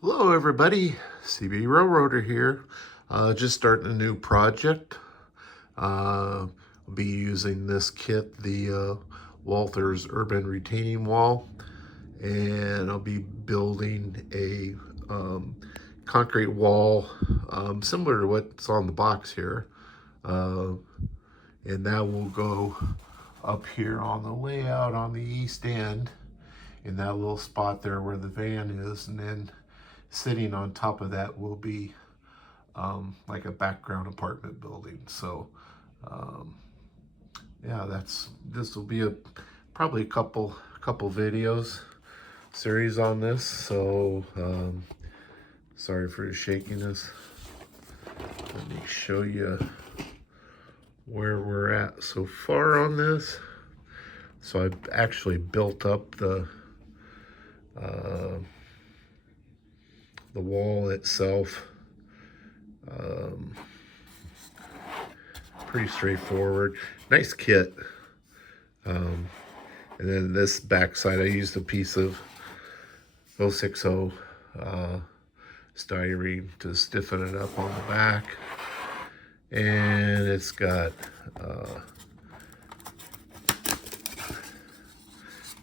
Hello everybody, CB Railroader here. Just starting a new project. I'll be using this kit, the Walthers Urban Retaining Wall, and I'll be building a concrete wall similar to what's on the box here. And that will go up here on the layout on the east end in that little spot there where the van is, and then sitting on top of that will be like a background apartment building. So yeah, this will be probably a couple videos series on this. So sorry for the shakiness. Let me show you where we're at so far on this. So I've actually built up the wall itself. Pretty straightforward. Nice kit. And then this backside, I used a piece of 060 styrene to stiffen it up on the back. And it's got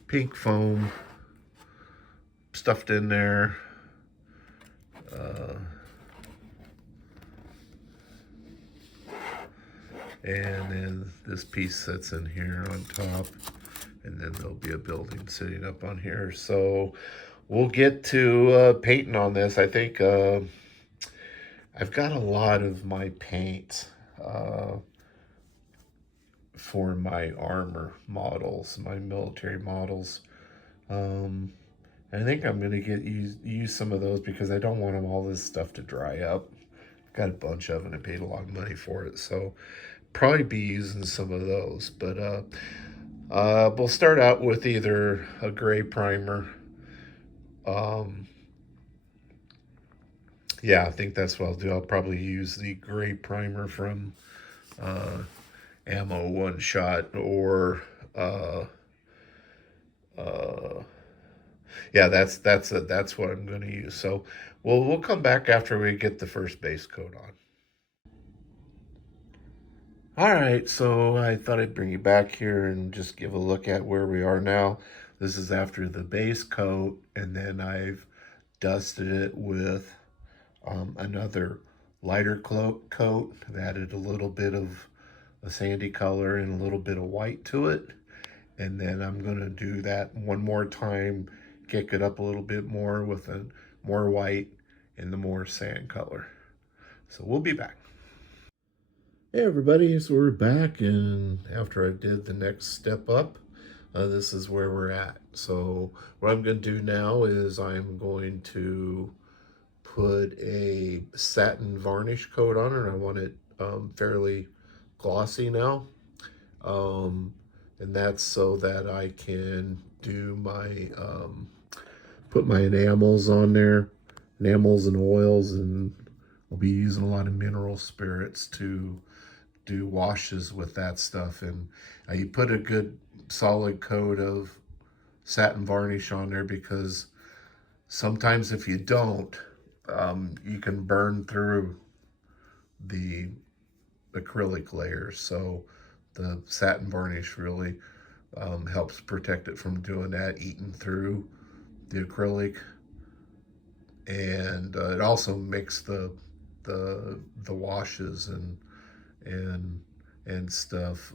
pink foam stuffed in there. And then this piece sits in here on top, and then there'll be a building sitting up on here. So we'll get to painting on this. I think I've got a lot of my paint for my armor models, my military models. I think I'm gonna use some of those because I don't want all this stuff to dry up. Got a bunch of them. I paid a lot of money for it, so probably be using some of those. But we'll start out with either a gray primer. Yeah, I think that's what I'll do. I'll probably use the gray primer from Ammo One Shot, or yeah, that's what I'm going to use. So we'll come back after we get the first base coat on. All right, so I thought I'd bring you back here and just give a look at where we are now. This is after the base coat, and then I've dusted it with another lighter coat. I've added a little bit of a sandy color and a little bit of white to it. And then I'm going to do that one more time, kick it up a little bit more with a more white and the more sand color. So we'll be back. Hey everybody, so we're back, and after I did the next step up, this is where we're at. So what I'm going to do now is I'm going to put a satin varnish coat on it. I want it fairly glossy now, and that's so that I can do my put my enamels on there, enamels and oils, and I'll be using a lot of mineral spirits to do washes with that stuff. And you put a good solid coat of satin varnish on there, because sometimes if you don't, you can burn through the acrylic layers. So the satin varnish really helps protect it from doing that, eating through the acrylic. And it also makes the washes and stuff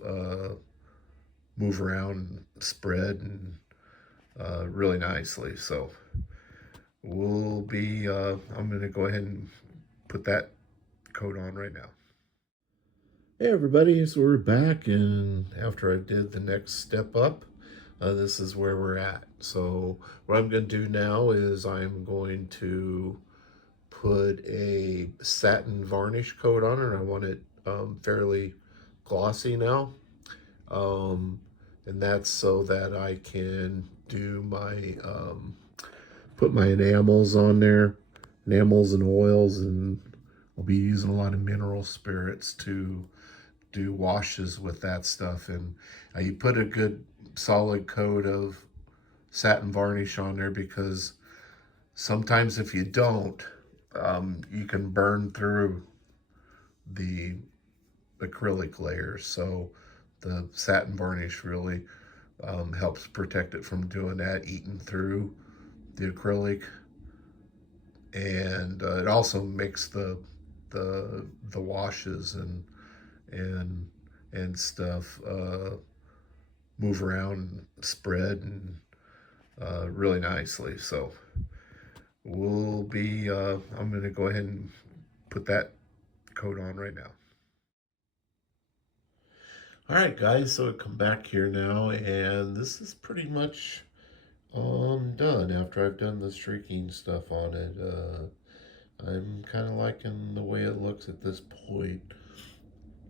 move around and spread and really nicely. So we'll be I'm going to go ahead and put that coat on right now. Hey everybody, so we're back, and after I did the next step up, this is where we're at. So what I'm going to do now is I'm going to put a satin varnish coat on it. I want it fairly glossy now, and that's so that I can do my put my enamels on there, enamels and oils, and I'll be using a lot of mineral spirits to do washes with that stuff. And you put a good solid coat of satin varnish on there, because Sometimes if you don't, you can burn through the acrylic layers. So the satin varnish really helps protect it from doing that, eating through the acrylic, and it also makes the washes and and stuff move around, spread, and really nicely. So we'll be. I'm going to go ahead and put that coat on right now. All right, guys. So I come back here now, and this is pretty much done after I've done the streaking stuff on it. I'm kind of liking the way it looks at this point.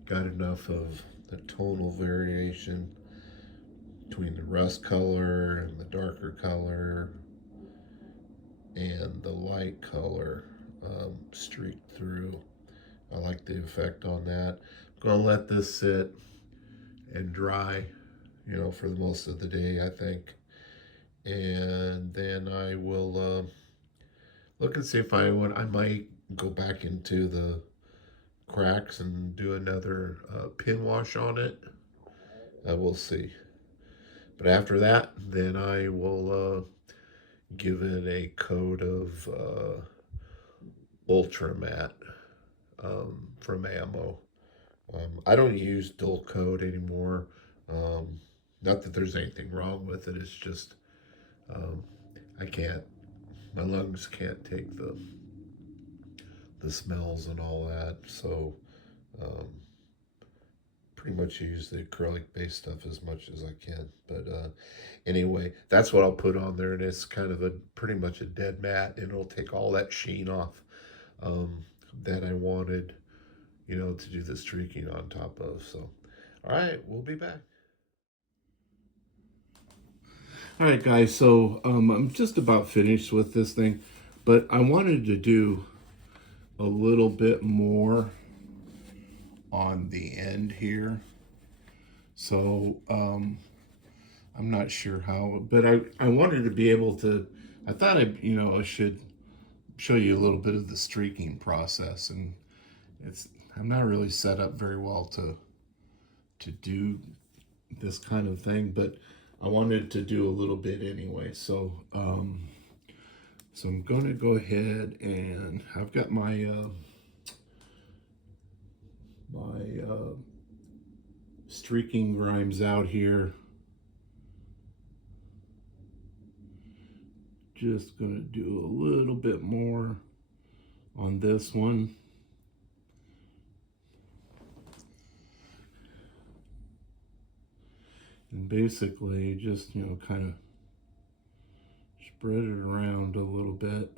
Got enough of the tonal variation between the rust color and the darker color and the light color streaked through. I like the effect on that. I'm gonna let this sit and dry, for the most of the day, I think. And then I will look and see if I might go back into the cracks and do another pin wash on it. I will see. But after that, then I will give it a coat of Ultra Matte from Ammo. I don't use dull coat anymore. Not that there's anything wrong with it. It's just um, I can't. My lungs can't take the smells and all that. So um, pretty much use the acrylic based stuff as much as I can. But anyway, that's what I'll put on there, and it's kind of a pretty much a dead matte, and it'll take all that sheen off that I wanted, to do the streaking on top of. So, all right, we'll be back. All right, guys. So I'm just about finished with this thing, but I wanted to do a little bit more on the end here. So I'm not sure how, but I wanted to be able to. I thought I should show you a little bit of the streaking process, and I'm not really set up very well to do this kind of thing, but I wanted to do a little bit anyway. So so I'm going to go ahead, and I've got my streaking grimes out here. Just going to do a little bit more on this one. And basically just, kind of spread it around a little bit.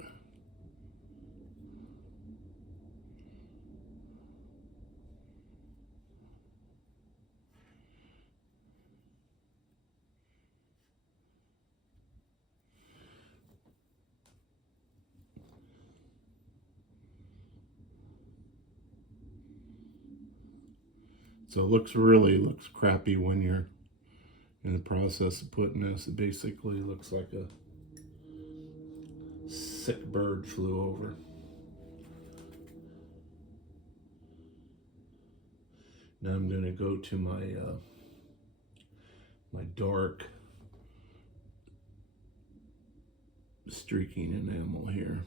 So it looks crappy when you're in the process of putting this. It basically looks like a sick bird flew over. Now I'm going to go to my my dark streaking enamel here.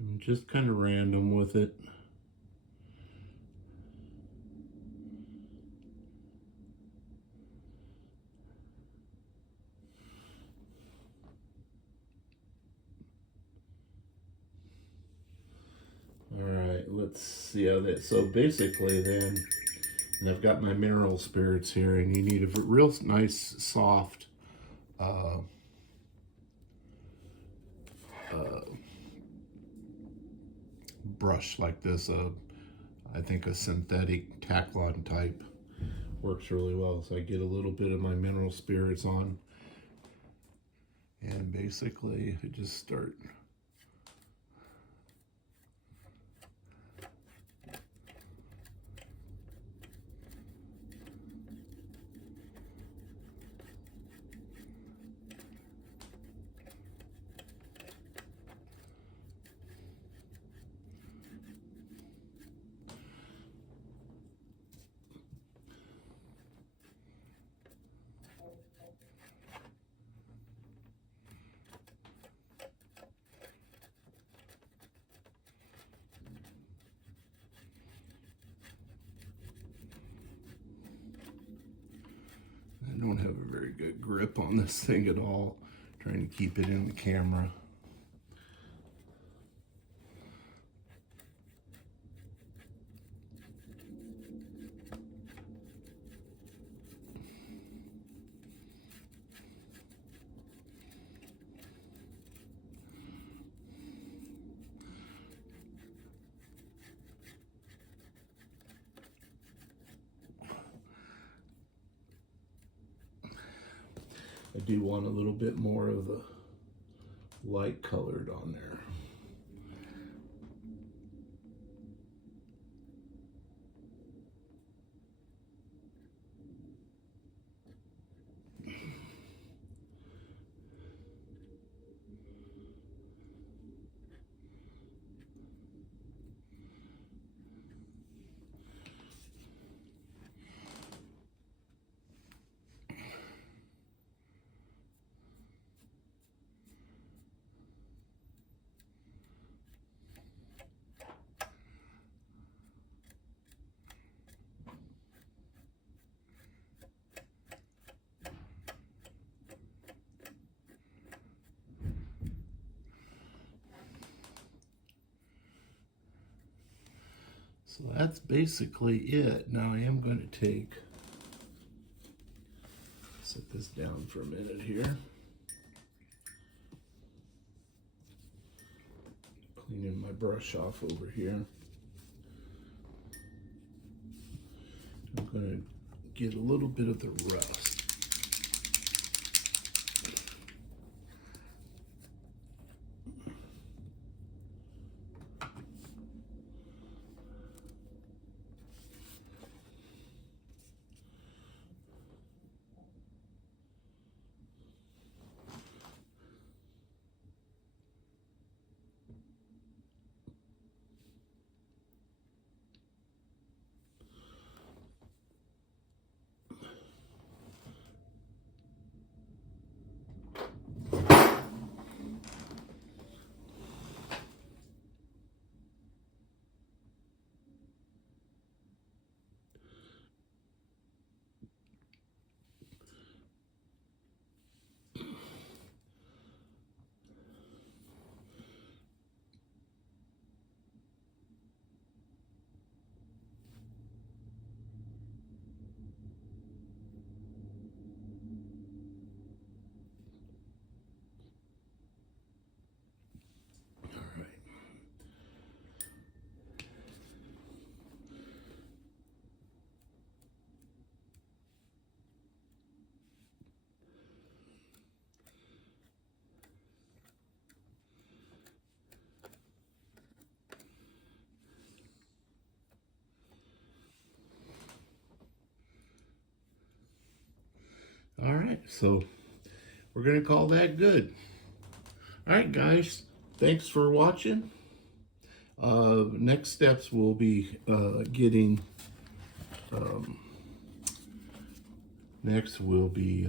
I'm just kind of random with it. All right, let's see how that. So basically, then, and I've got my mineral spirits here, and you need a real nice, soft brush like this. I think a synthetic Taclon type works really well. So I get a little bit of my mineral spirits on, and basically I just start good grip on this thing at all. Trying to keep it in the camera. I do want a little bit more of the light colored on there. So that's basically it. Now I am going to set this down for a minute here. Cleaning my brush off over here. I'm going to get a little bit of the rust. All right, so we're going to call that good. All right, guys, thanks for watching. Next steps will be next we'll be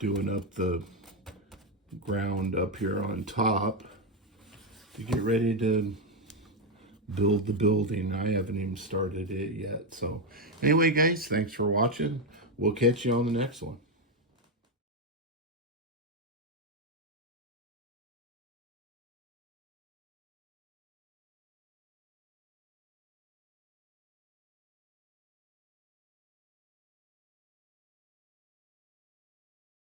doing up the ground up here on top to get ready to build the building. I haven't even started it yet. So anyway, guys, thanks for watching. We'll catch you on the next one.